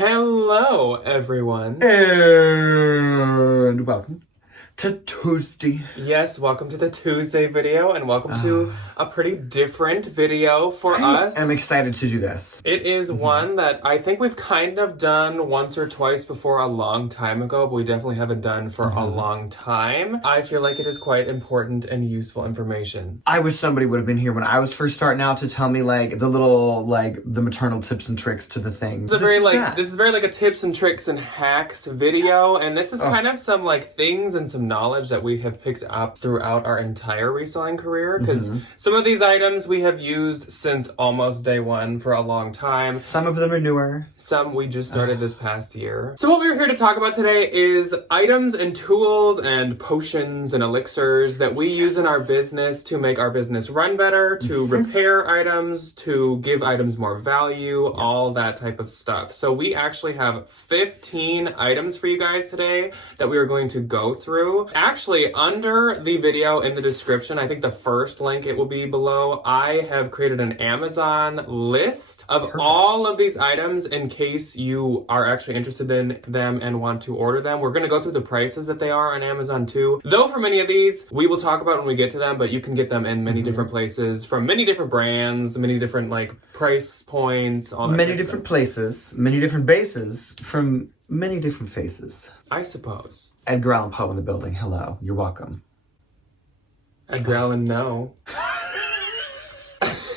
Hello, everyone. And welcome to Tuesday. Yes, welcome to the Tuesday video, and welcome to a pretty different video for us. I'm excited to do this. It is one that I think we've kind of done once or twice before a long time ago, but we definitely haven't done for a long time. I feel like it is quite important and useful information. I wish somebody would have been here when I was first starting out to tell me the maternal tips and tricks to the things. This is very like a tips and tricks and hacks video, and this is kind of some like things and some knowledge that we have picked up throughout our entire reselling career, because some of these items we have used since almost day one for a long time. Some of them are newer. Some we just started this past year. So what we're here to talk about today is items and tools and potions and elixirs that we use in our business to make our business run better, to repair items, to give items more value, all that type of stuff. So we actually have 15 items for you guys today that we are going to go through. Actually, under the video in the description, I think the first link it will be below, I have created an Amazon list of all of these items in case you are actually interested in them and want to order them. We're going to go through the prices that they are on Amazon too. Though for many of these, we will talk about when we get to them, but you can get them in many different places from many different brands, many different like price points, all that. Many different places, many different bases, from many different faces. I suppose. Edgar Allan Poe in the building. Hello. You're welcome. Edgar Allan, no.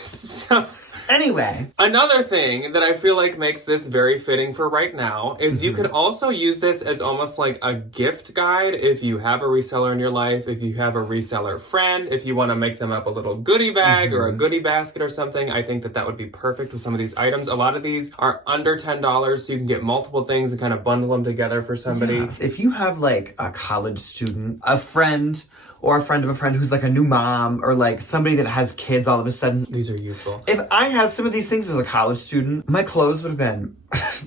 So... Anyway. Another thing that I feel like makes this very fitting for right now is you could also use this as almost like a gift guide if you have a reseller in your life, if you have a reseller friend, if you want to make them up a little goodie bag or a goodie basket or something. I think that that would be perfect with some of these items. A lot of these are under $10, so you can get multiple things and kind of bundle them together for somebody. Yeah. If you have like a college student, a friend, or a friend of a friend who's like a new mom, or like somebody that has kids all of a sudden. These are useful. If I had some of these things as a college student, my clothes would have been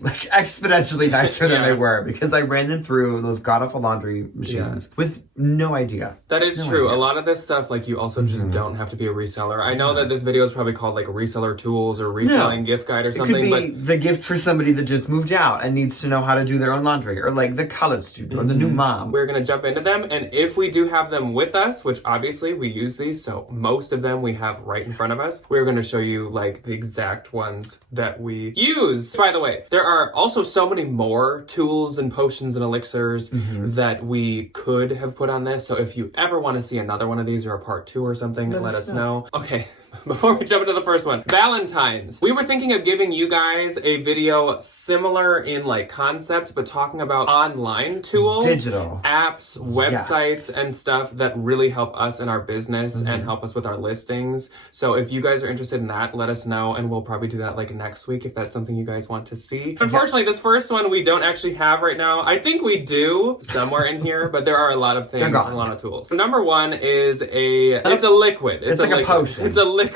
like exponentially nicer than they were, because I ran them through those god-awful laundry machines with no idea. That is true. A lot of this stuff, like you also just don't have to be a reseller. I know that this video is probably called like reseller tools or reselling gift guide or something. It could be the gift for somebody that just moved out and needs to know how to do their own laundry, or like the college student or the new mom. We're going to jump into them, and if we do have them with us, which obviously we use these, so most of them we have right in front of us, we're going to show you like the exact ones that we use. By the way, there are also so many more tools and potions and elixirs that we could have put on this. So if you ever want to see another one of these or a part 2 or something, let us know. Okay. Before we jump into the first one, Valentines. We were thinking of giving you guys a video similar in like concept, but talking about online tools, digital apps, websites, and stuff that really help us in our business and help us with our listings. So if you guys are interested in that, let us know, and we'll probably do that like next week if that's something you guys want to see. Unfortunately, this first one we don't actually have right now. I think we do somewhere in here, but there are a lot of things and a lot of tools. So number one is it's a liquid. It's like a potion. It's a liquid,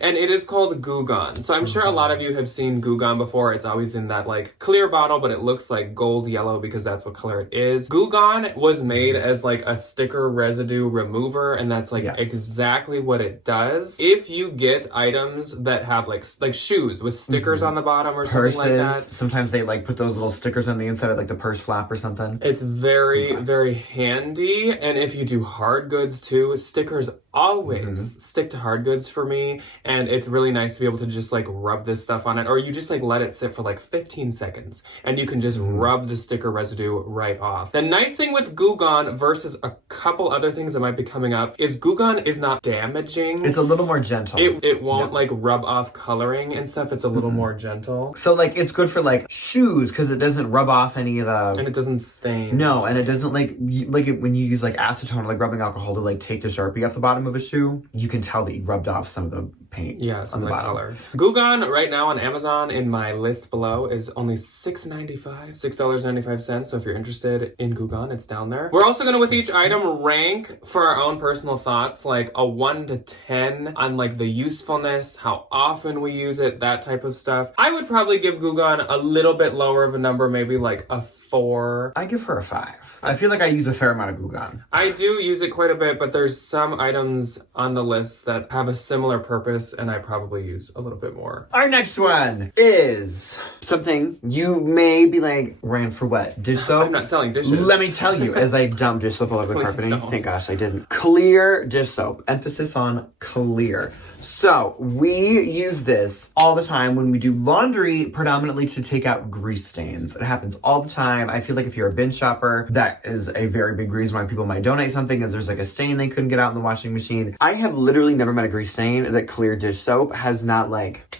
and it is called Goo Gone. So I'm sure a lot of you have seen Goo Gone before. It's always in that like clear bottle, but it looks like gold yellow because that's what color it is. Goo Gone was made as like a sticker residue remover, and that's like exactly what it does. If you get items that have like shoes with stickers on the bottom or something like that. Sometimes they like put those little stickers on the inside of like the purse flap or something. It's very, very handy. And if you do hard goods too, stickers always stick to hard goods for me, and it's really nice to be able to just like rub this stuff on it, or you just like let it sit for like 15 seconds and you can just rub the sticker residue right off. The nice thing with Goo Gone versus a couple other things that might be coming up is Goo Gone is not damaging. It's a little more gentle. It won't like rub off coloring and stuff. It's a little more gentle. So like it's good for like shoes because it doesn't rub off any of the... And it doesn't stain. No, and it doesn't like when you use like acetone or like rubbing alcohol to like take the Sharpie off the bottom of a shoe, you can tell that you rubbed off some of the paint on the bottom. Color. Goo Gone right now on Amazon in my list below is only $6.95. So if you're interested in Goo Gone, it's down there. We're also going to, with each item, rank for our own personal thoughts, like a 1 to 10 on like the usefulness, how often we use it, that type of stuff. I would probably give Goo Gone a little bit lower of a number, maybe like a 4. I give her a 5. I feel like I use a fair amount of Goo Gone. I do use it quite a bit, but there's some items on the list that have a similar purpose, and I probably use a little bit more. Our next one is something you may be like, ran for what? Dish soap? I'm not selling dishes. Let me tell you, as I dump dish soap all over the Please carpeting. don't. Thank gosh I didn't. Clear dish soap. Emphasis on clear. So we use this all the time when we do laundry, predominantly to take out grease stains. It happens all the time. I feel like if you're a bin shopper, that is a very big reason why people might donate something, is there's like a stain they couldn't get out in the washing machine. I have literally never met a grease stain that clear dish soap has not like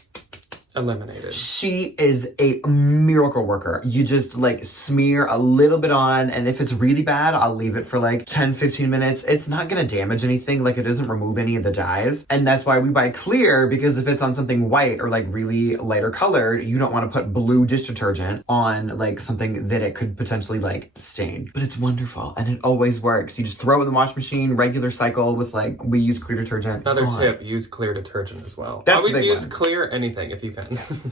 eliminated. She is a miracle worker. You just like smear a little bit on, and if it's really bad, I'll leave it for like 10-15 minutes. It's not gonna damage anything, like it doesn't remove any of the dyes. And that's why we buy clear, because if it's on something white or like really lighter colored, you don't want to put blue dish detergent on like something that it could potentially like stain. But it's wonderful and it always works. You just throw it in the wash machine, regular cycle with like, we use clear detergent. Another tip, use clear detergent as well. That's Always the big use one. clear anything if you can.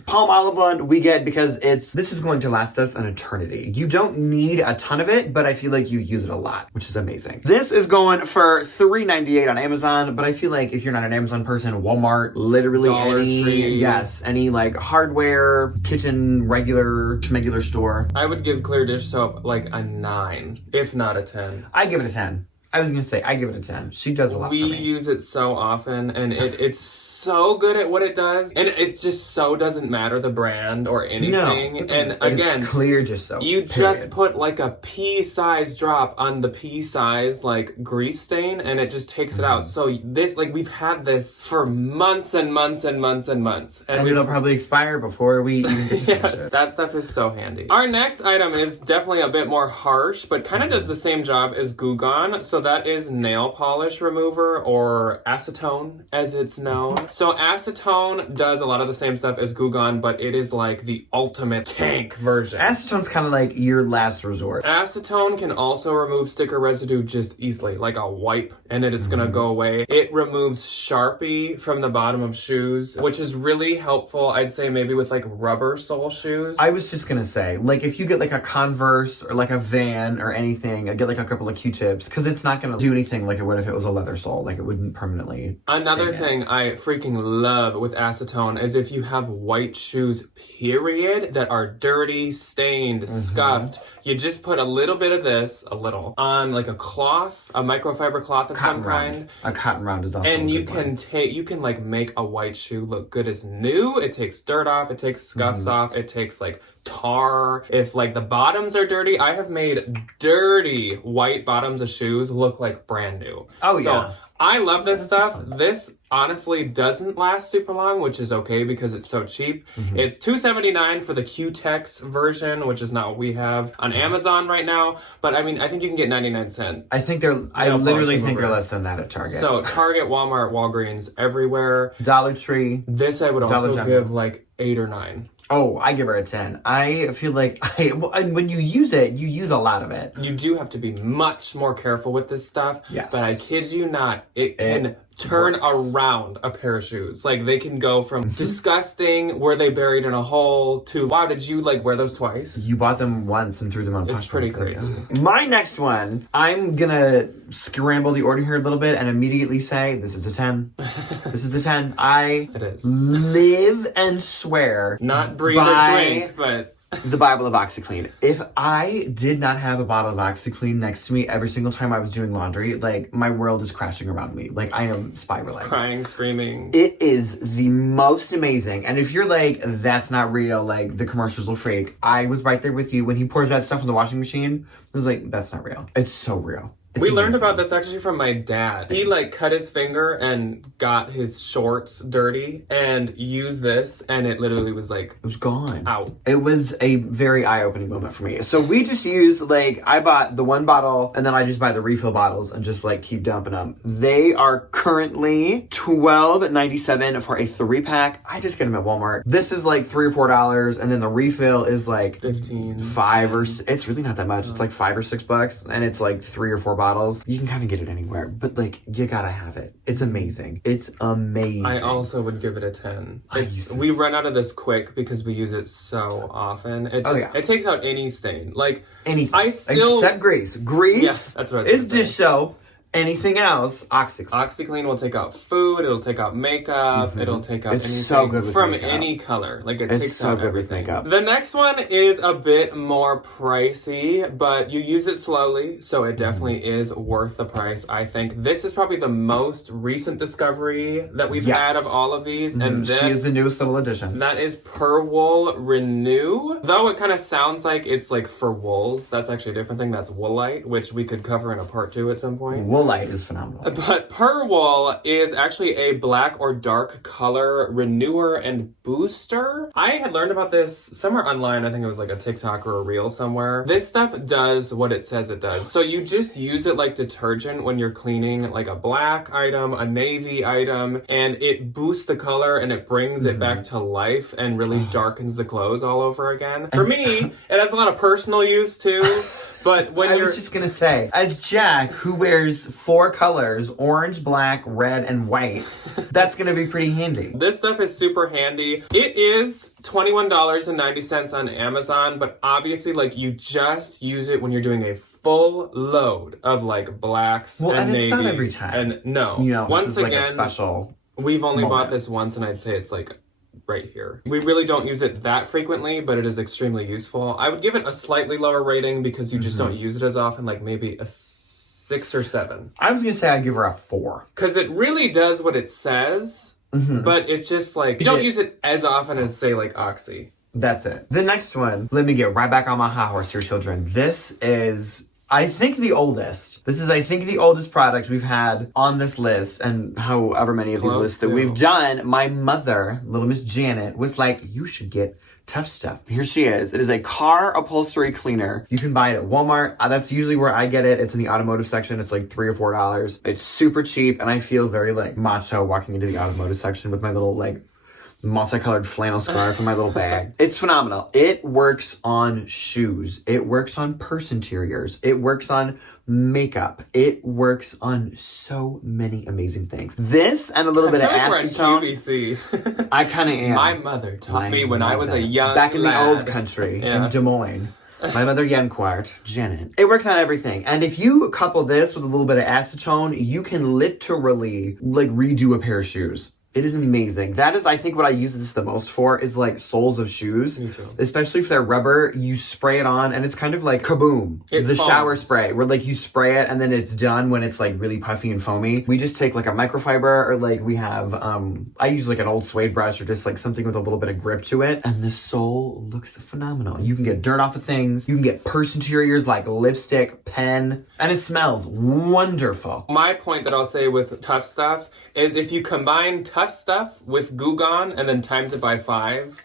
Palm olive one we get because this is going to last us an eternity. You don't need a ton of it, but I feel like you use it a lot, which is amazing. This is going for $3.98 on Amazon, but I feel like if you're not an Amazon person, Walmart, literally Dollar any, Tree. yes, any like hardware, kitchen, regular, schmegular store. I would give clear dish soap like a 9, if not a 10. I give it a 10. I was gonna say, I give it a 10. She does a lot for We me. use it so often, and it's so good at what it does, and it just so doesn't matter the brand or anything. No, And it is again, clear just so. you just put like a pea-sized drop on the pea-sized like grease stain, and it just takes it out. So this, like, we've had this for months and months and months and months, and it'll probably expire before we even get to finish yes, it. that stuff is so handy. Our next item is definitely a bit more harsh, but kind of does the same job as Goo Gone. So that is nail polish remover, or acetone as it's known. So acetone does a lot of the same stuff as Goo Gone, but it is like the ultimate tank version. Acetone's kind of like your last resort. Acetone can also remove sticker residue just easily, like a wipe, and it is gonna go away. It removes Sharpie from the bottom of shoes, which is really helpful, I'd say maybe with like rubber sole shoes. I was just gonna say, like, if you get like a Converse or like a Van or anything, I get like a couple of Q-tips, because it's not gonna do anything like it would if it was a leather sole. Like, it wouldn't permanently Another stain it. thing I freaking love with acetone is if you have white shoes, period, that are dirty, stained, scuffed, you just put a little bit of this, on like a cloth, a microfiber cloth of some kind. A cotton round is also a And you good one. can like make a white shoe look good as new. It takes dirt off, it takes scuffs off, it takes like tar. If like the bottoms are dirty, I have made dirty white bottoms of shoes look like brand new. Oh, so, yeah. I love this stuff. This honestly doesn't last super long, which is okay because it's so cheap. It's $2.79 for the Q-Tex version, which is not what we have on Amazon right now. But I mean, I think you can get 99¢. I think I Nail literally polish think they're remover. less than that at Target. So Target, Walmart, Walgreens, everywhere. Dollar Tree. This I would Dollar also General. give like 8 or 9. Oh, I give her a 10. I feel like and when you use it, you use a lot of it. You do have to be much more careful with this stuff. Yes. But I kid you not, it can turn around a pair of shoes. Like, they can go from disgusting, were they buried in a hole, to wow, did you like wear those twice? You bought them once and threw them on. It's pretty crazy. My next one, I'm gonna scramble the order here a little bit and immediately say this is a 10. This is a 10. It is. Live and swear. Not breathe by or drink, but the Bible of Oxyclean. If I did not have a bottle of Oxyclean next to me every single time I was doing laundry, like, my world is crashing around me. Like, I am spiraling. crying, screaming. It is the most amazing. And if you're like, that's not real, like, the commercials will fake, I was right there with you. When he pours that stuff in the washing machine, I was like, that's not real. It's so real. It's We learned amazing. about this actually from my dad. He like cut his finger and got his shorts dirty and used this, and it literally was like It was gone. out. It was a very eye-opening moment for me. So we just use, like, I bought the one bottle, and then I just buy the refill bottles and just, like, keep dumping them. They are currently $12.97 for a 3-pack. I just get them at Walmart. This is, like, $3 or $4, and then the refill is, like, 15. $5 or... It's really not that much. It's, like, $5 or $6, and it's, like, $3 or $4 bottles. You can kind of get it anywhere, but like, you gotta have it. It's amazing. It's amazing. I also would give it a 10. I use this- We run out of this quick because we use it so often. It just, it takes out any stain. Like, anything. I still... Except grease. Grease Yes, that's what I was is gonna say. dish soap. Anything else, Oxyclean. Oxyclean will take out food, it'll take out makeup, it'll take out It's anything so good with from makeup. any color. Like, it It's takes so out good with everything. makeup. The next one is a bit more pricey, but you use it slowly, so it definitely is worth the price, I think. This is probably the most recent discovery that we've had of all of these, and She is the newest little addition. that is Per Wool Renew. Though it kind of sounds like it's like for wools, that's actually a different thing. That's Woolite, which we could cover in a part 2 at some point. Woolite is phenomenal. But Per Wool is actually a black or dark color renewer and booster. I had learned about this somewhere online. I think it was like a TikTok or a reel somewhere. This stuff does what it says it does. So you just use it like detergent when you're cleaning like a black item, a navy item, and it boosts the color and it brings it back to life and really darkens the clothes all over again. For me, it has a lot of personal use too. But when I you're... was just gonna say, as Jack, who wears 4 colors, orange, black, red, and white, that's gonna be pretty handy. This stuff is super handy. It is $21.90 on Amazon, but obviously, like, you just use it when you're doing a full load of, like, blacks Well, and and it's navies. not every time. And no. You know, once this is again, like a special we've only moment. bought this once, and I'd say it's, like, right here. We really don't use it that frequently, but it is extremely useful. I would give it a slightly lower rating because you just don't use it as often, like maybe a 6 or 7. I was gonna say I'd give her a 4. Because it really does what it says, but it's just like, you don't use it as often as, say, like Oxy. That's it. The next one, let me get right back on my high horse here, children. This is, I think, the oldest. This is, I think, the oldest product we've had on this list, and however many of these Close lists that to. we've done. My mother, little Miss Janet, was like, you should get Tough Stuff. Here she is. It is a car upholstery cleaner. You can buy it at Walmart. That's usually where I get it. It's in the automotive section. It's like $3 or $4. It's super cheap, and I feel very like macho walking into the automotive section with my little like multicolored flannel scarf in my little bag. It's phenomenal. It works on shoes. It works on purse interiors. It works on makeup. It works on so many amazing things. This and a little bit of I feel like acetone. we're on QVC. I kind of am. My mother taught me when I was a young back in the lad. old country Yeah. in Des Moines. My mother Yanquart, Janet. It works on everything. And if you couple this with a little bit of acetone, you can literally like redo a pair of shoes. It is amazing. That is, I think, what I use this the most for is like soles of shoes. Me too. Especially if they're rubber, you spray it on and it's kind of like kaboom. It the foams. shower spray where like you spray it and then it's done when it's like really puffy and foamy. We just take like a microfiber or like we have, I use like an old suede brush or just like something with a little bit of grip to it. And the sole looks phenomenal. You can get dirt off of things. You can get purse interiors like lipstick, pen, and it smells wonderful. My point that I'll say with Tough Stuff is if you combine Tough Stuff with Goo Gone and then times it by 5,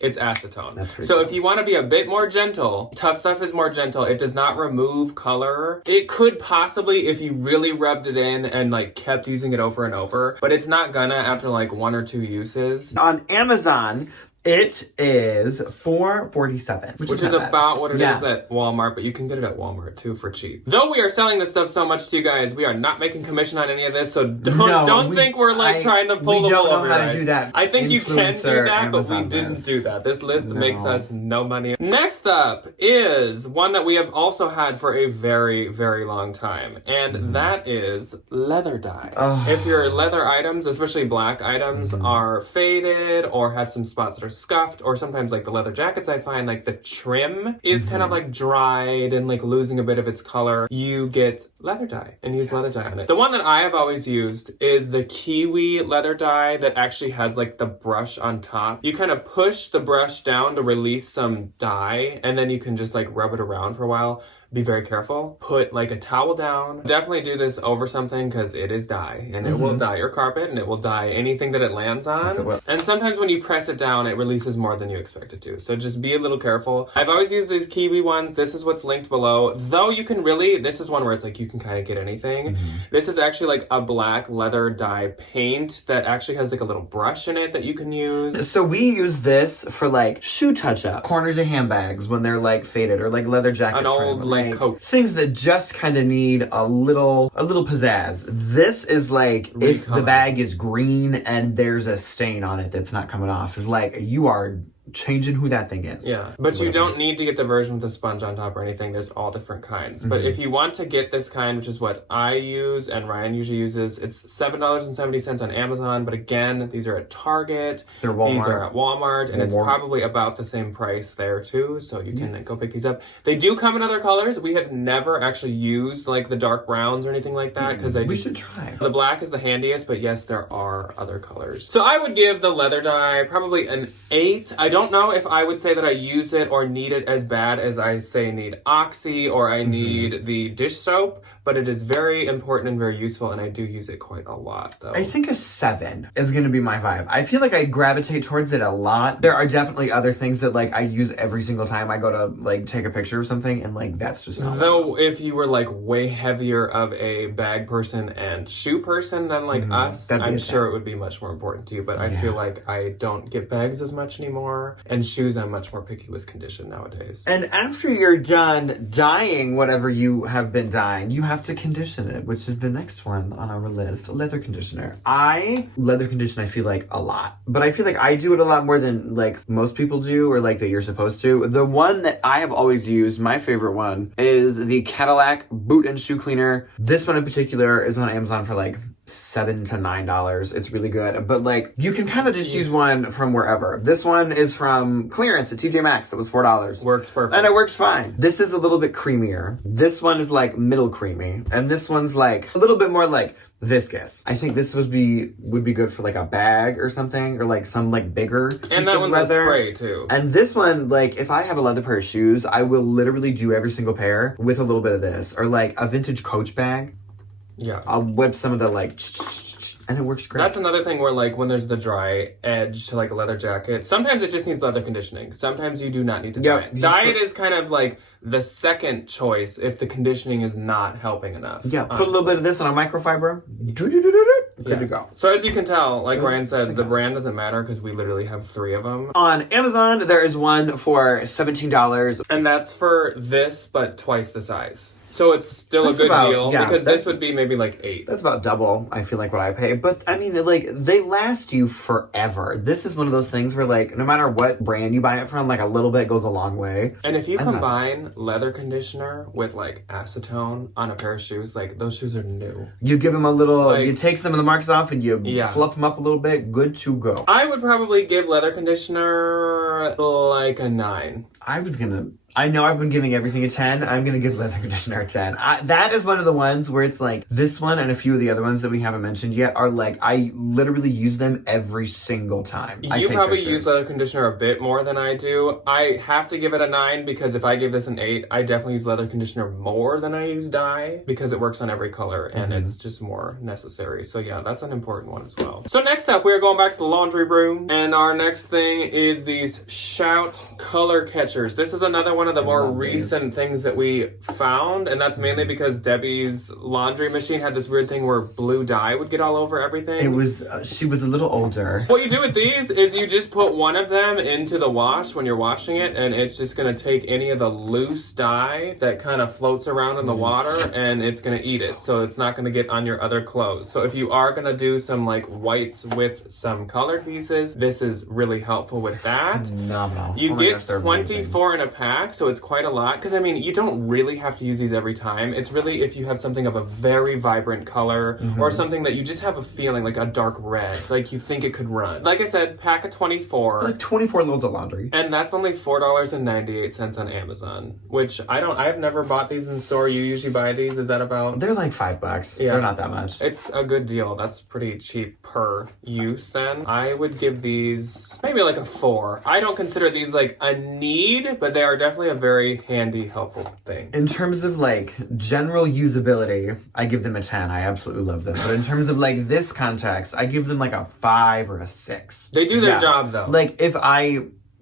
it's acetone. That's pretty so cool. if you want to be a bit more gentle, Tough Stuff is more gentle. It does not remove color. It could possibly if you really rubbed it in and like kept using it over and over, but it's not gonna after like 1 or 2 uses. On Amazon, it is $4.47, which Which is is not bad. about what it is Yeah. at Walmart, but you can get it at Walmart too for cheap. Though we are selling this stuff so much to you guys, we are not making commission on any of this, so don't think we're like trying to pull we the don't wool know over how your to eyes. do that. I think you can do Influencer that, but we Amazon didn't list. do that. This list No. makes us no money. Next up is one that we have also had for a very, very long time, and that is leather dye. Oh. If your leather items, especially black items, are faded or have some spots that are scuffed, or sometimes like the leather jackets, I find like the trim is kind of like dried and like losing a bit of its color, you get leather dye and use leather dye on it. The one that I have always used is the kiwi leather dye that actually has like the brush on top. You kind of push the brush down to release some dye, and then you can just like rub it around for a while. Be very careful. Put like a towel down. Definitely do this over something because it is dye, and it will dye your carpet, and it will dye anything that it lands on. Yes, it will. And sometimes when you press it down, it releases more than you expect it to. So just be a little careful. I've always used these kiwi ones. This is what's linked below. Though you can really, this is one where it's like you can kind of get anything. This is actually like a black leather dye paint that actually has like a little brush in it that you can use. So we use this for like shoe touch-up, corners of handbags when they're like faded, or like leather jacket An trim. old Like, like coat. things that just kind of need a little pizzazz. This is like if the bag is green and there's a stain on it that's not coming off. It's like you are changing who that thing is. Yeah, but you don't need to get the version with the sponge on top or anything. There's all different kinds. But if you want to get this kind, which is what I use and Ryan usually uses, it's $7.70 on Amazon. But again, these are at Target. They're Walmart. These are at Walmart, and it's probably about the same price there too. So you can go pick these up. They do come in other colors. We have never actually used like the dark browns or anything like that because we should try. The black is the handiest, but yes, there are other colors. So I would give the leather dye probably an 8. I don't know if I would say that I use it or need it as bad as I say need Oxy or I need the dish soap, but it is very important and very useful, and I do use it quite a lot though. I think a 7 is going to be my vibe. I feel like I gravitate towards it a lot. There are definitely other things that like I use every single time I go to like take a picture of something, and like that's just not. Though if you were like way heavier of a bag person and shoe person than like us, I'm sure it would be much more important to you, but I feel like I don't get bags as much anymore, and shoes I'm much more picky with condition nowadays. And after you're done dyeing whatever you have been dyeing, you have to condition it, which is the next one on our list, leather conditioner. I leather condition I feel like a lot, but I feel like I do it a lot more than like most people do or like that you're supposed to. The one that I have always used, my favorite one, is the Cadillac boot and shoe cleaner. This one in particular is on Amazon for like $7 to $9. It's really good, but like you can kind of just use one from wherever. This one is from clearance at TJ Maxx. That was $4. Works perfect. And it works fine. This is a little bit creamier. This one is like middle creamy, and this one's like a little bit more like viscous. I think this would be good for like a bag or something, or like some like bigger piece and that of one's leather. a spray too. And this one, like if I have a leather pair of shoes, I will literally do every single pair with a little bit of this, or like a vintage Coach bag. Yeah. I'll whip some of the like, and it works great. That's another thing where like when there's the dry edge to like a leather jacket, sometimes it just needs leather conditioning. Sometimes you do not need to dye it. Dye it is kind of like the second choice if the conditioning is not helping enough. Yeah, put a little bit of this on a microfiber. Good to go. So as you can tell, like Ryan said, the brand doesn't matter because we literally have 3 of them. On Amazon, there is one for $17. And that's for this, but twice the size. So it's still a good deal because this would be maybe like 8. That's about double, I feel like, what I pay. But I mean, like, they last you forever. This is one of those things where, like, no matter what brand you buy it from, like, a little bit goes a long way. And if you combine leather conditioner with, like, acetone on a pair of shoes, like, those shoes are new. You give them a little, like, you take some of the marks off and you fluff them up a little bit, good to go. I would probably give leather conditioner, like, a 9. I know I've been giving everything a 10. I'm going to give leather conditioner a 10. That is one of the ones where it's like this one and a few of the other ones that we haven't mentioned yet are like, I literally use them every single time. You probably use leather conditioner a bit more than I do. I have to give it a 9 because if I give this an 8, I definitely use leather conditioner more than I use dye because it works on every color and it's just more necessary. So yeah, that's an important one as well. So next up, we're going back to the laundry room, and our next thing is these Shout color catchers. This is another one of the more recent things that we found, and that's mainly because Debbie's laundry machine had this weird thing where blue dye would get all over everything. It was, she was a little older. What you do with these is you just put one of them into the wash when you're washing it, and it's just going to take any of the loose dye that kind of floats around in the water, and it's going to eat it, so it's not going to get on your other clothes. So if you are going to do some like whites with some colored pieces, this is really helpful with that. Phenomenal. You get 24 in a pack, so it's quite a lot. Because I mean, you don't really have to use these every time. It's really if you have something of a very vibrant color or something that you just have a feeling like a dark red, like you think it could run. Like I said, pack of 24. Like 24 loads of laundry. And that's only $4.98 on Amazon, which I've never bought these in the store. You usually buy these. Is that about? They're like $5. Yeah. They're not that much. It's a good deal. That's pretty cheap per use then. I would give these maybe like a 4. I don't consider these like a need, but they are definitely a very handy, helpful thing. In terms of like general usability, I give them a 10. I absolutely love them. But in terms of like this context, I give them like a 5 or a 6. They do their job though. Like if I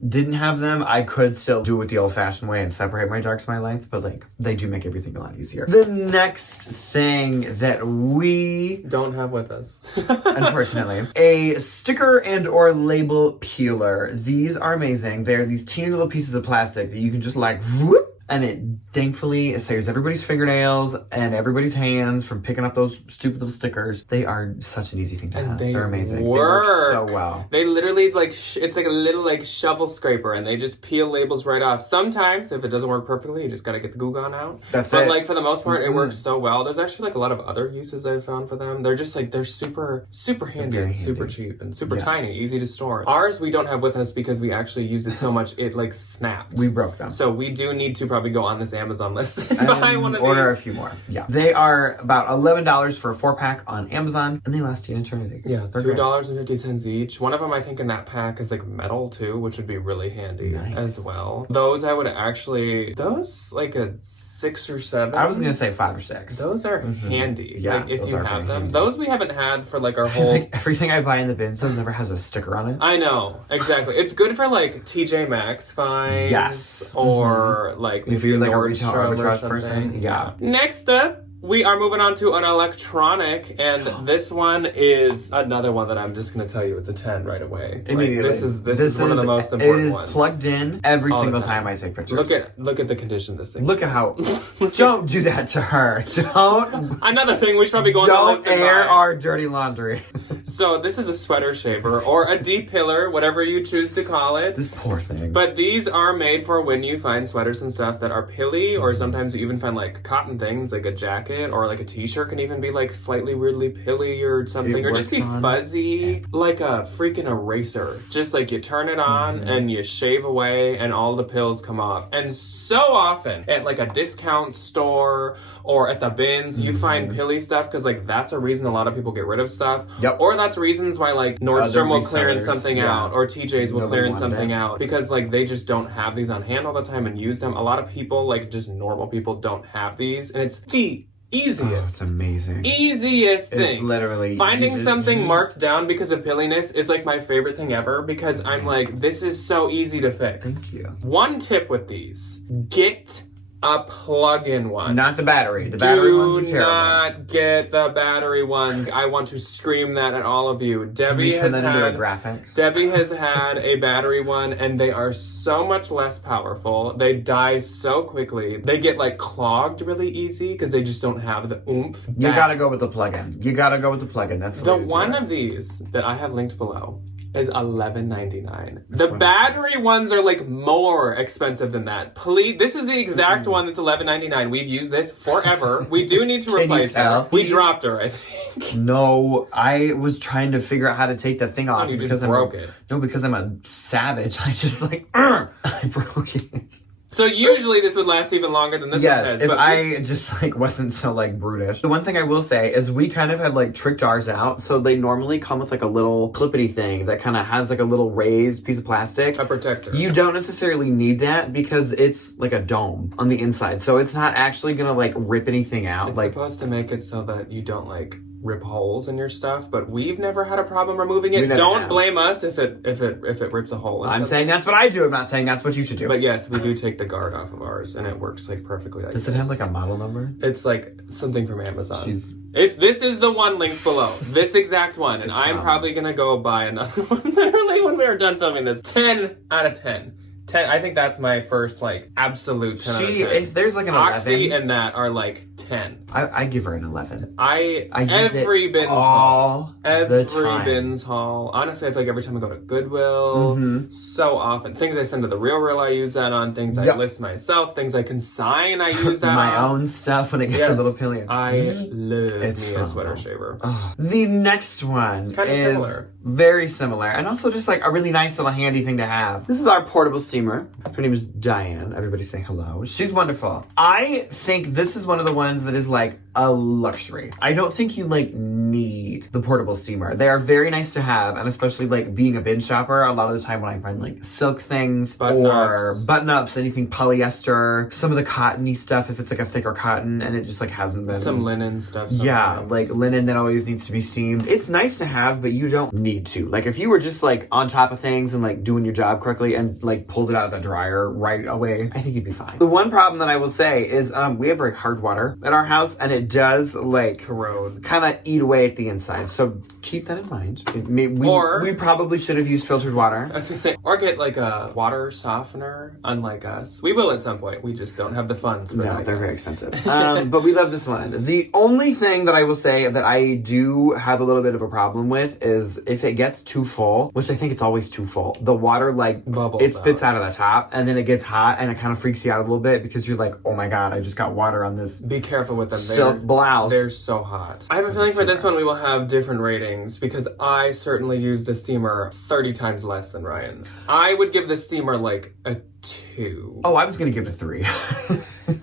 didn't have them, I could still do it the old-fashioned way and separate my darks from my lights, but like they do make everything a lot easier. The next thing that we don't have with us, unfortunately, a sticker and or label peeler. These are amazing. They're these teeny little pieces of plastic that you can just like whoop, and it thankfully saves everybody's fingernails and everybody's hands from picking up those stupid little stickers. They are such an easy thing to have. They're amazing. Work. They work so well. They literally like it's like a little like shovel scraper, and they just peel labels right off. Sometimes if it doesn't work perfectly, you just gotta get the Goo Gone out. That's but it. like for the most part, it works so well. There's actually like a lot of other uses I've found for them. They're just like they're super handy and super cheap and super tiny, easy to store. Ours we don't have with us because we actually used it so much it like snapped. We broke them. So we do need to probably go on this Amazon list and buy one of these. Order a few more. Yeah. They are about $11 for a 4-pack on Amazon, and they last you an eternity. Yeah, $2.50 each. One of them I think in that pack is like metal too, which would be really handy as well. Those I would actually like a 6 or 7. I was gonna say 5 or 6. Those are handy. Yeah, like if those you are have very them. handy. Those we haven't had for like our whole Like everything I buy in the bin still never has a sticker on it. I know, exactly. It's good for like TJ Maxx finds. Yes. Or like if you're like a Nordstrom retail or arbitrage something. person. Yeah. Next up, we are moving on to an electronic, and this one is another one that I'm just going to tell you it's a 10 right away. Immediately. Like, this is one of the most important It is ones. plugged in every All the single time. time I take pictures. Look at the condition this thing. Look at how. Don't do that to her. Don't. Another thing we should probably go on the Don't list and air buy. our dirty laundry. So this is a sweater shaver or a depiller, whatever you choose to call it. This poor thing. But these are made for when you find sweaters and stuff that are pilly, or sometimes you even find like cotton things, like a jacket or like a t-shirt can even be like slightly weirdly pilly or something, or just be fuzzy, like a freaking eraser. Just like you turn it on and you shave away and all the pills come off. And so often at like a discount store or at the bins, you find pilly stuff because like that's a reason a lot of people get rid of stuff. Yep. Or that's reasons why like Nordstrom will clearance resellers, something out, or TJ's will Nobody clearance wanted something it. out because like they just don't have these on hand all the time and use them. A lot of people, like just normal people, don't have these, and it's the easiest. Oh, it's amazing. Easiest thing. It's literally finding something marked down because of pilliness is like my favorite thing ever because I'm like, this is so easy to fix. Thank you. One tip with these: get a plug-in one. Not the battery. The battery ones are terrible. Do not get the battery ones. I want to scream that at all of you. Debbie Turn has that into a had graphic. Debbie has had a battery one, and they are so much less powerful. They die so quickly. They get like clogged really easy because they just don't have the oomph. You gotta go with the plug-in. That's the The way to do one it. of these that I have linked below is $11.99. The battery ones are like more expensive than that. Please, this is the exact one that's $11.99. We've used this forever. We do need to Can you replace her. tell? We dropped her, I think. No, I was trying to figure out how to take the thing off. you just because broke it. No, because I'm a savage. I just like, I broke it. So usually this would last even longer than this one Yes, has. if but I just like wasn't so like brutish. The one thing I will say is we kind of have like tricked ours out. So they normally come with like a little clippity thing that kind of has like a little raised piece of plastic. a protector. You don't necessarily need that because it's like a dome on the inside. So it's not actually gonna like rip anything out. It's like supposed to make it so that you don't like rip holes in your stuff, but we've never had a problem removing it. We never Don't have. blame us if it rips a hole. in I'm something. saying that's what I do. I'm not saying that's what you should do. But yes, we do take the guard off of ours, and it works like perfectly. Like Does it have like a model number? It's like something from Amazon. She's- This is the one linked below. This exact one, and It's I'm phenomenal. probably gonna go buy another one. Literally, when we are done filming this, 10 out of 10. 10. I think that's my first like absolute 10 out of 10. If there's like an Oxy 11, and that are like 10. I give her an 11. I use every it bins haul. all the Every time. bins haul. Honestly, I feel like every time I go to Goodwill, Mhm. so often. Things I send to the Real, I use that on. Things I Yep. list myself. Things I consign, I use that My on. own stuff when it gets a little pilly. I love It's me a sweater phenomenal. shaver. The next one Kinda is similar. very similar and also just like a really nice little handy thing to have. This is our portable steamer. Her name is Diane. Everybody say hello. She's wonderful. I think this is one of the ones that is like a luxury. I don't think you like need the portable steamer. They are very nice to have, and especially like being a bin shopper, a lot of the time when I find like silk things or button-ups, anything polyester, some of the cottony stuff if it's like a thicker cotton and it just like hasn't been Some linen stuff. yeah, sometimes. like linen that always needs to be steamed. It's nice to have, but you don't need to. Like if you were just like on top of things and like doing your job correctly and like pulled it out of the dryer right away, I think you'd be fine. The one problem that I will say is we have very hard water at our house and it does like corrode. kind of eat away away at the inside. So keep that in mind. Or- we probably should have used filtered water. I was gonna say, or get like a water softener, unlike us. We will at some point. We just don't have the funds for No, that. they're very expensive. But we love this one. The only thing that I will say that I do have a little bit of a problem with is if it gets too full, which I think it's always too full, the water like Bubbles it spits out of the top and then it gets hot and it kind of freaks you out a little bit because you're like, oh my god, I just got water on this Be careful with them. silk blouse. They're so hot. I have a feeling for this one we will have different ratings because I certainly use the steamer 30 times less than Ryan. I would give the steamer like a 2. Oh, I was gonna give it a 3. And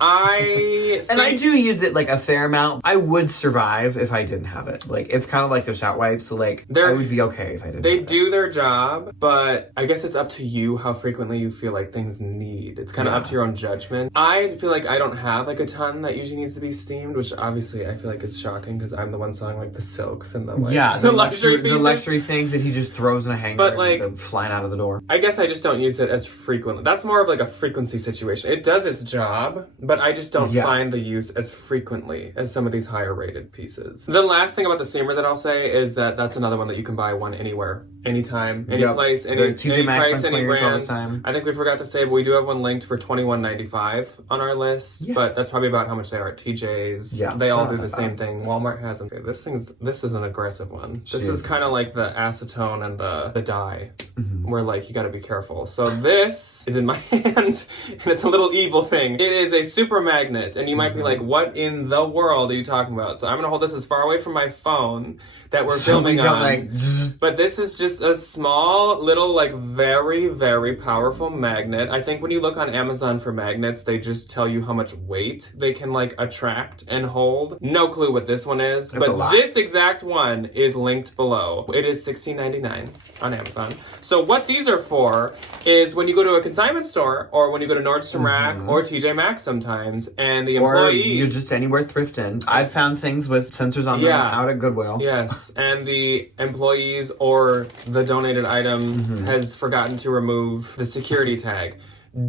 I do use it like a fair amount. I would survive if I didn't have it. Like it's kind of like the shot wipes, so like I would be okay if I didn't. They have do their job, but I guess it's up to you how frequently you feel like things need. It's kind of up to your own judgment. I feel like I don't have like a ton that usually needs to be steamed, which obviously I feel like it's shocking because I'm the one selling like the silks and the like, the luxury pieces. the luxury things that he just throws in a hanger, But, and like, they're flying out of the door. I guess I just don't use it as frequently. That's more of like a frequency situation. It does its job, but I just don't find the use as frequently as some of these higher rated pieces. The last thing about the steamer that I'll say is that that's another one that you can buy one anywhere, anytime, any place, any TJ Maxx price, on any clearance all brand. the time. I think we forgot to say, but we do have one linked for $21.95 on our list. Yes. But that's probably about how much they are at TJ's. Yeah, They all do about the that. same thing. Walmart has them. Okay, this is an aggressive one. This is Jesus. kind of like the acetone and the dye, where like you got to be careful. So this is in my hand, and it's a little evil thing. It is a super magnet, and you might be like, "What in the world are you talking about?" So I'm gonna hold this as far away from my phone that we're filming on. Like, But this is just a small, little, like, very, very powerful magnet. I think when you look on Amazon for magnets, they just tell you how much weight they can, like, attract and hold. No clue what this one is. That's a But lot. this exact one is linked below. It is $16.99 on Amazon. So what these are for is when you go to a consignment store or when you go to Nordstrom Rack or TJ Maxx sometimes, and the or employees... you're just anywhere thrifting. I've found things with sensors on them out at Goodwill. Yes, and the employees or the donated item has forgotten to remove the security tag.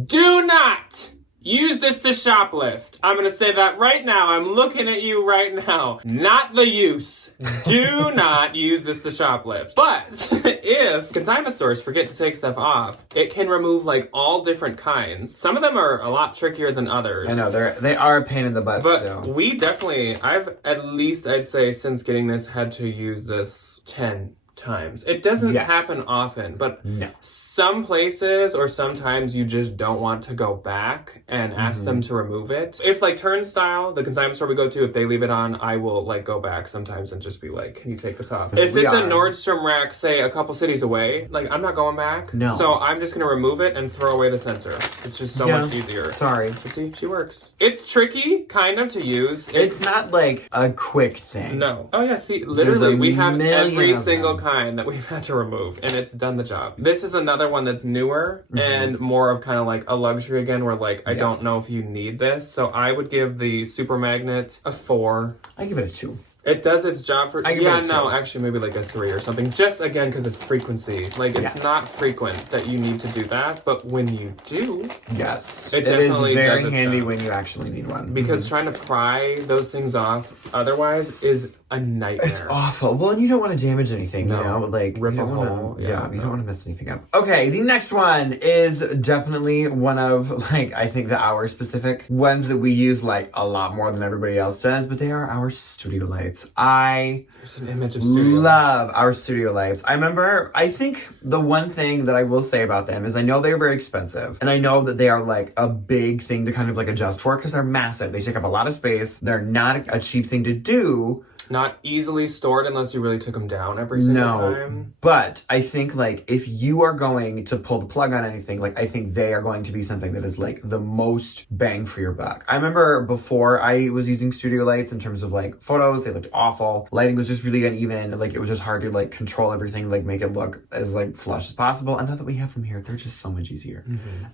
Do not use this to shoplift. I'm going to say that right now. I'm looking at you right now. Not the use. Do not use this to shoplift. But if consignment stores forget to take stuff off, it can remove like all different kinds. Some of them are a lot trickier than others. I know they are a pain in the butt. But still. we definitely, I've at least, I'd say, since getting this, had to use this 10 times. It doesn't happen often, but some places or sometimes you just don't want to go back and ask them to remove it. If like Turnstile, the consignment store we go to, if they leave it on, I will like go back sometimes and just be like, can you take this off? If it's a Nordstrom Rack, say a couple cities away, like I'm not going back. No. So I'm just going to remove it and throw away the sensor. It's just so much easier. Sorry. You see, she works. It's tricky, kind of, to use. It's not like a quick thing. No. Oh yeah, see, literally, we have million every of single them. kind that we've had to remove, and it's done the job. This is another one that's newer and more of kind of like a luxury again, where like, I don't know if you need this, so I would give the Super Magnet a 4. I give it a 2. It does its job for, I give it a 2. actually maybe like a 3 or something, just again because of frequency. Like it's not frequent that you need to do that, but when you do, Yes. It It is definitely very does its handy job. when you actually need one. because trying to pry those things off otherwise is a nightmare. It's awful. Well, and you don't want to damage anything, you know? Like, Rip you a don't wanna- hole. you Yeah, don't want to mess anything up. Okay, the next one is definitely one of, like, I think the our specific ones that we use, like, a lot more than everybody else does, but they are our studio lights. There's an image of studio. Love our studio lights. I think the one thing that I will say about them is I know they're very expensive, and I know that they are, like, a big thing to kind of, like, adjust for, because they're massive. They take up a lot of space. They're not a cheap thing to do. Not easily stored unless you really took them down every single time. But I think, like, if you are going to pull the plug on anything, like, I think they are going to be something that is, like, the most bang for your buck. I remember before I was using studio lights in terms of, like, photos, they looked awful. Lighting was just really uneven. Like, it was just hard to, like, control everything, like, make it look as, like, flush as possible. And now that we have them here, they're just so much easier.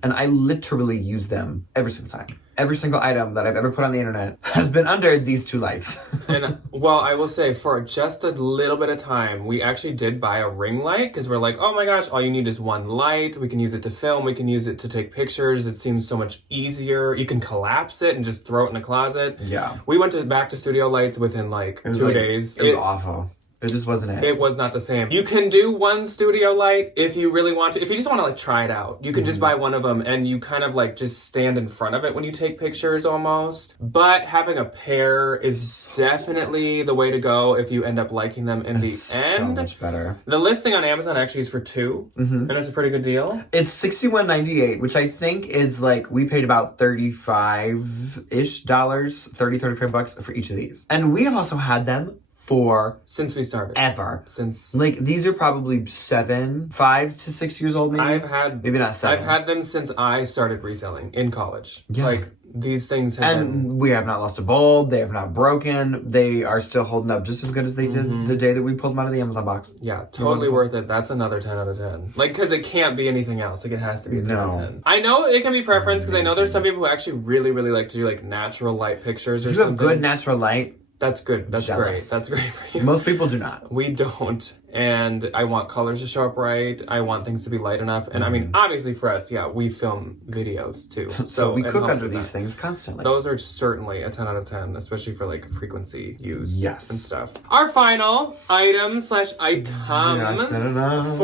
And I literally use them every single time. every single item that I've ever put on the internet has been under these two lights. And, well, I will say, for just a little bit of time, we actually did buy a ring light because we're like, oh my gosh, all you need is one light. We can use it to film. We can use it to take pictures. It seems so much easier. You can collapse it and just throw it in a closet. Yeah. We went back to studio lights within like 2 days. It was awful. It just wasn't it. It was not the same. You can do one studio light if you really want to. If you just want to like try it out, you can just buy one of them and you kind of like just stand in front of it when you take pictures almost. But having a pair is definitely the way to go if you end up liking them in the end. So much better. The listing on Amazon actually is for 2, and it's a pretty good deal. It's $61.98, which I think is like, we paid about $35-ish, $35 for each of these. And we have also had them for since we started. Ever. Since like these are probably 5 to 6 years old maybe. Maybe not 7. I've had them since I started reselling in college. Yeah. Like these things have been... we have not lost a bulb. They have not broken. They are still holding up just as good as they did the day that we pulled them out of the Amazon box. Yeah, totally worth it. That's another 10 out of 10. Like, because it can't be anything else. Like, it has to be a 10 out of 10. I know it can be preference because I know there's some people who actually really, really like to do like natural light pictures or if you something. have good natural light, that's good. That's jealous. great. That's great for you. Most people do not. We don't. And I want colors to show up right. I want things to be light enough. And I mean, obviously for us, yeah, we film videos too. So we cook under these things constantly. Those are certainly a 10 out of 10, especially for like frequency used and stuff. Our final item/items for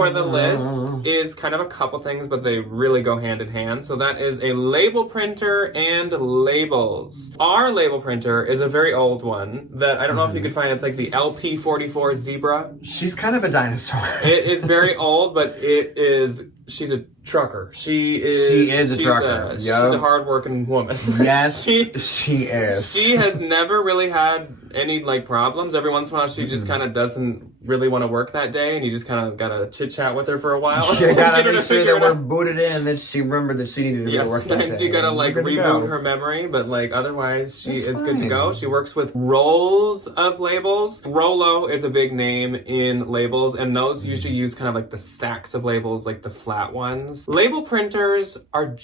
the list is kind of a couple things, but they really go hand in hand. So that is a label printer and labels. Our label printer is a very old one that I don't know if you could find. It's like the LP44 Zebra. She's kind of a dinosaur. It is very old, but she's a trucker. She is a trucker. She's a hard-working woman. Yes, she is. She has never really had any like problems. Every once in a while, she just kind of doesn't really want to work that day, and you just kind of gotta chit-chat with her for a while. You gotta make sure that we're booted in, that she remembered that she needed to go work that day. Sometimes you gotta like reboot her memory, but like otherwise, she is good to go. She works with rolls of labels. Rollo is a big name in labels, and those usually use kind of like the stacks of labels, like the flat ones. Label printers are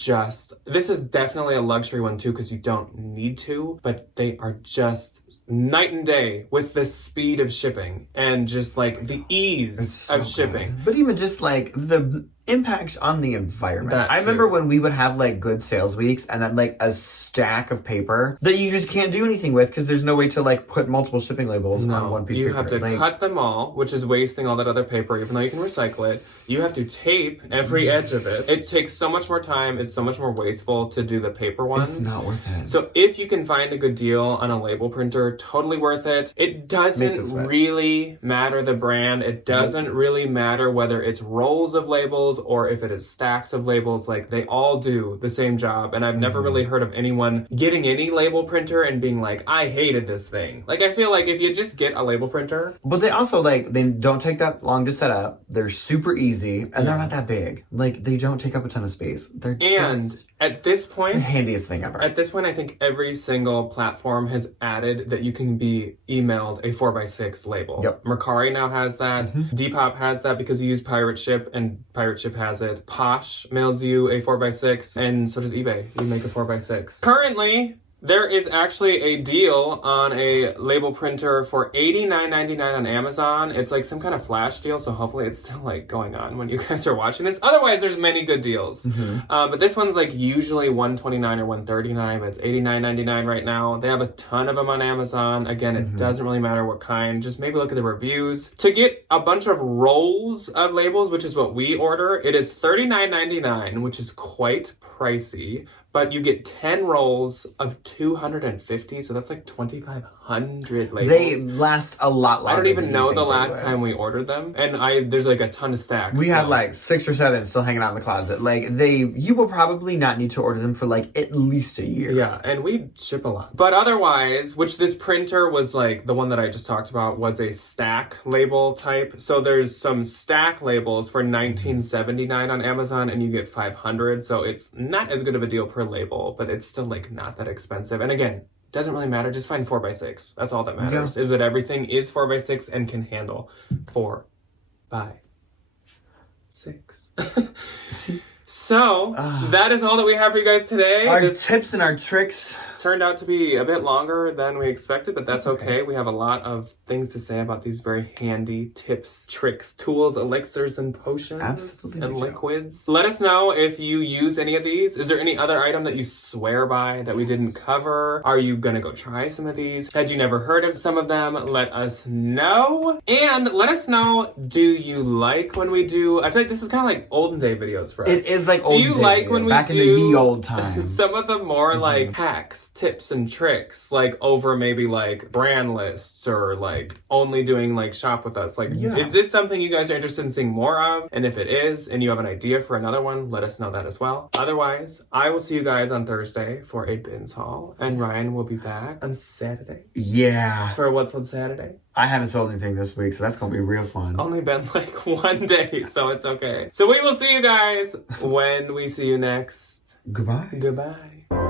this is definitely a luxury one too, because you don't need to, but they are just night and day with the speed of shipping and just like the ease of shipping. But even just like the impact on the environment. I remember when we would have like good sales weeks and then like a stack of paper that you just can't do anything with because there's no way to like put multiple shipping labels on one piece of paper. You have to cut them all, which is wasting all that other paper, even though you can recycle it. You have to tape every edge of it. It takes so much more time. It's so much more wasteful to do the paper ones. It's not worth it. So if you can find a good deal on a label printer, totally worth it. It doesn't really matter the brand. It doesn't really matter whether it's rolls of labels or if it is stacks of labels. Like, they all do the same job. And I've never really heard of anyone getting any label printer and being like, I hated this thing. Like, I feel like if you just get a label printer. But they also, like, they don't take that long to set up. They're super easy. And they're not that big. Like, they don't take up a ton of space. They're just at this point, the handiest thing ever. At this point, I think every single platform has added that you can be emailed a 4x6 label. Yep. Mercari now has that. Depop has that because you use Pirate Ship, and Pirate Ship has it. Posh mails you a 4x6, and so does eBay. You make a 4x6. Currently, there is actually a deal on a label printer for $89.99 on Amazon. It's like some kind of flash deal, so hopefully it's still like going on when you guys are watching this. Otherwise, there's many good deals. But this one's like usually $129 or $139, but it's $89.99 right now. They have a ton of them on Amazon. Again, it doesn't really matter what kind. Just maybe look at the reviews. To get a bunch of rolls of labels, which is what we order, it is $39.99, which is quite pricey. But you get 10 rolls of 250, so that's like 2,500 labels. They last a lot longer. I don't even know the last time we ordered them, and there's like a ton of stacks. We have like 6 or 7 still hanging out in the closet. Like, you will probably not need to order them for like at least a year. Yeah, and we ship a lot. But otherwise, which this printer was like, the one that I just talked about was a stack label type. So there's some stack labels for $19.79 on Amazon, and you get 500. So it's not as good of a deal per label, but it's still like not that expensive. And again, doesn't really matter. Just find 4x6. That's all that matters. Is that everything is 4x6 and can handle 4x6. So, that is all that we have for you guys today. Our This tips and our tricks. turned out to be a bit longer than we expected, but that's okay. We have a lot of things to say about these very handy tips, tricks, tools, elixirs, and potions. Absolutely And we do. liquids. Let us know if you use any of these. Is there any other item that you swear by that we didn't cover? Are you gonna go try some of these? Had you never heard of some of them? Let us know. And let us know, do you like when we do, I feel like this is kind of like olden day videos for us. It is like Do old you day, like when we back do in the ye old times. some of the more like hacks, tips, and tricks, like over maybe like brand lists or like only doing like shop with us? Like, is this something you guys are interested in seeing more of? And if it is, and you have an idea for another one, let us know that as well. Otherwise, I will see you guys on Thursday for a bins haul, and Ryan will be back on Saturday. Yeah. For what's on Saturday? I haven't sold anything this week, so that's gonna be real fun. Only been like one day, so it's okay. So we will see you guys when we see you next. Goodbye. Goodbye.